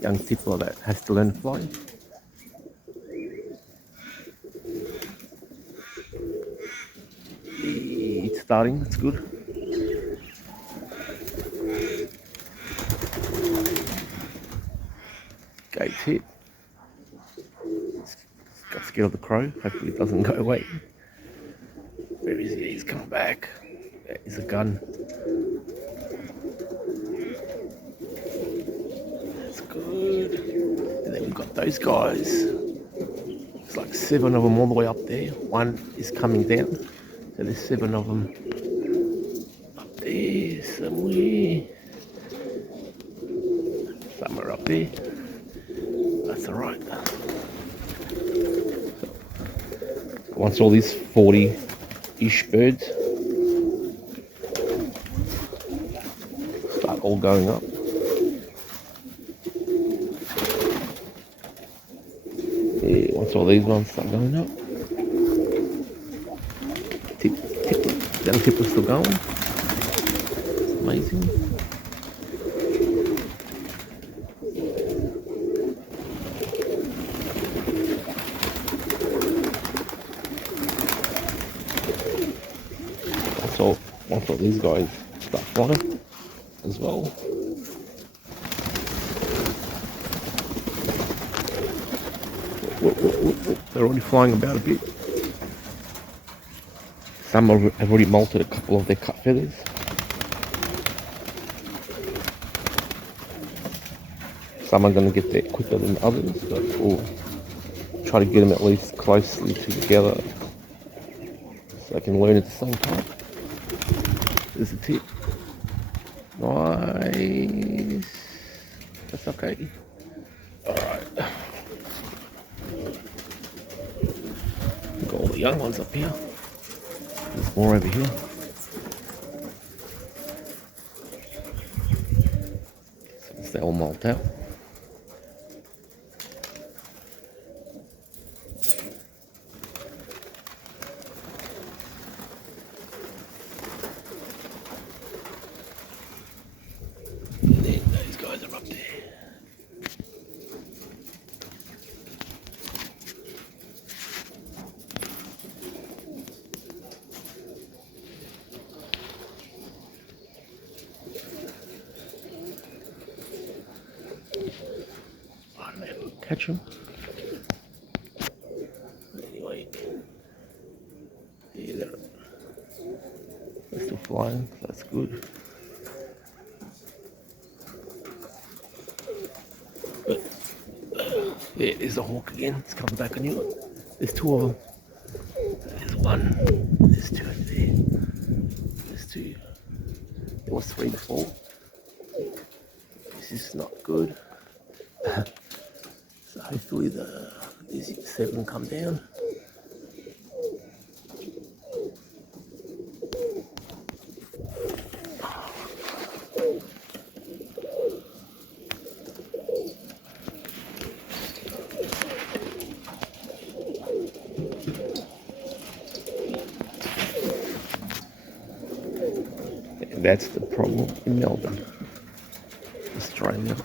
young tippler that has to learn to fly. It's starting, that's good. Gate's hit. Got scared of the crow, hopefully it doesn't go away. Where is he? He's coming back. There's a gun. That's good. And then we've got those guys. There's like 7 of them all the way up there. One is coming down. So there's 7 of them up there somewhere. Somewhere up there. That's alright. Once all these 40-ish birds start all going up. Yeah, once all these ones start going up. Young tippler's still going. It's amazing. Once all these guys start flying as well. They're already flying about a bit. Some have already molted a couple of their cut feathers. Some are going to get there quicker than others, but we'll try to get them at least closely together so they can learn at the same time. There's a tip. Nice. That's okay. Alright. We've got all the young ones up here. There's more over here. Since they all molt out. Catch them. Anyway, yeah, they're still flying, so that's good. But yeah, there's a hawk again. It's coming back on you. There's 2 of them. There's 1. There's 2 over there. There's 2. There was 3 before. This is not good. So hopefully these 7 come down. And that's the problem in Melbourne, Australia.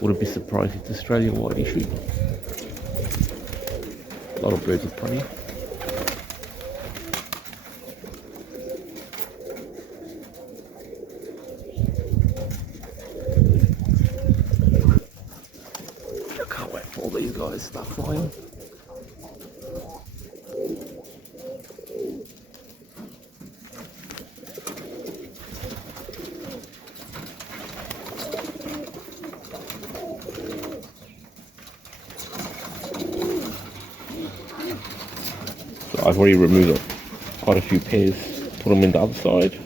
Wouldn't be surprised if it's an Australia-wide issue. A lot of birds are funny. I can't wait for all these guys to start flying. I've already removed quite a few pairs, put them in the other side,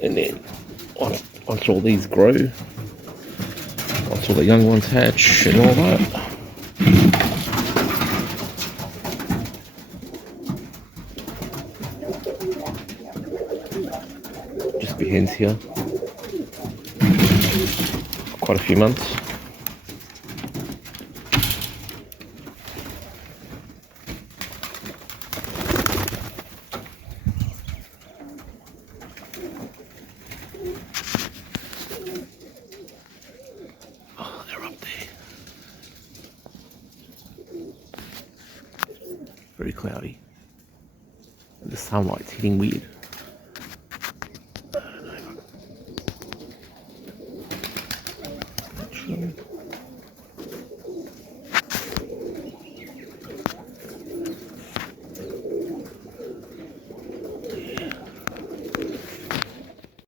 and then once all these grow, once all the young ones hatch and all that, just be hens here for quite a few months. very cloudy. And the sunlight's hitting weird.